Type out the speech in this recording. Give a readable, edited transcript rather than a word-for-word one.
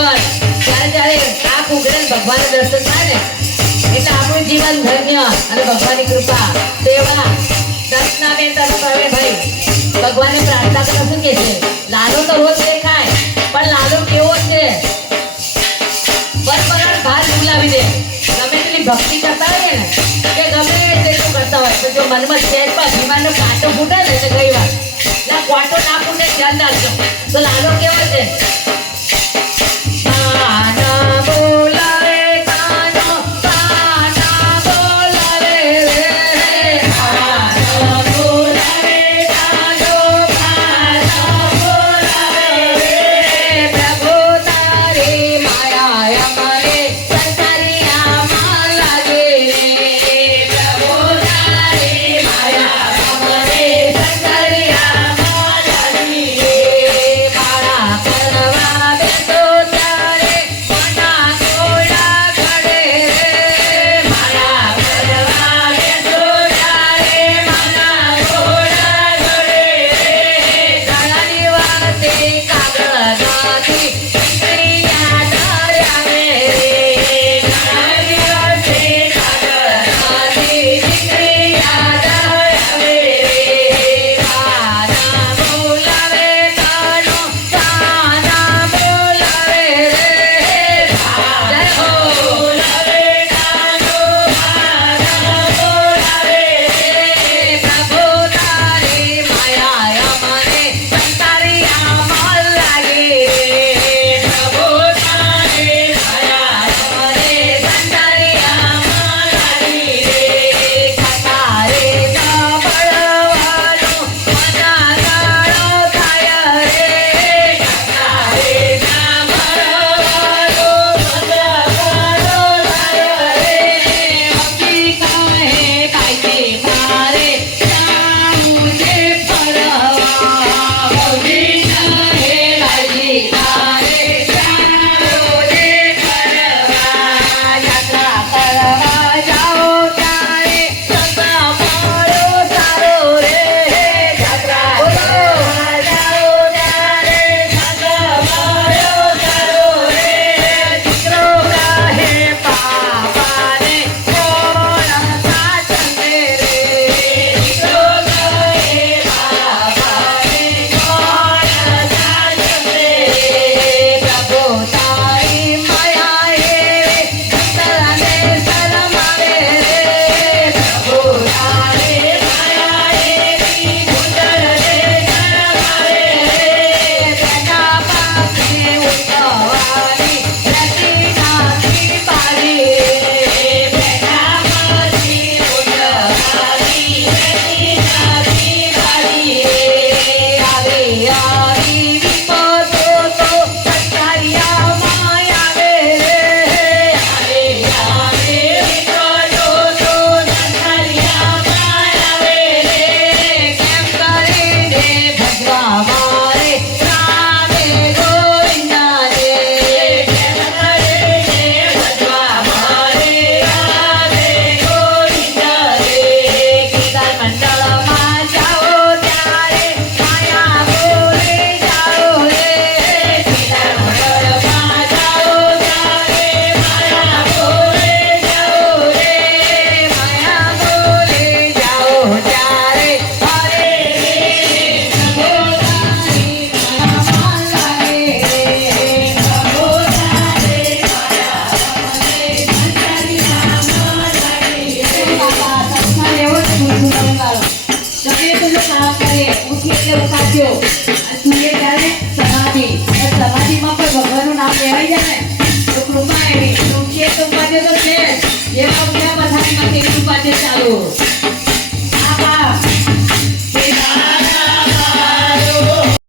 જીવન જ્યારે આંખ ઉઘડે ભગવાન દર્શન થાય ને એટલે આપણું જીવન ધન્ય અને ભગવાનની કૃપા તો એવા દર્શનાબેન તરફ હવે ભાઈ ભગવાનને પ્રાર્થના કરો શું કે છે લાલો તો રોજ દેખાય પણ લાલો કેવો છે બરબરાર ભાર બોલાવી દે ગમે તેટલી ભક્તિ કરતા હોય ને કે ગમે તેટલું કરતા હોય તો જો મનમાં છે પણ અભિમાનનો કાંટો ફૂટે ને એટલે ગઈ વાત ના કાંટો ના ફૂટે ધ્યાન રાખજો તો લાલો કેવો છે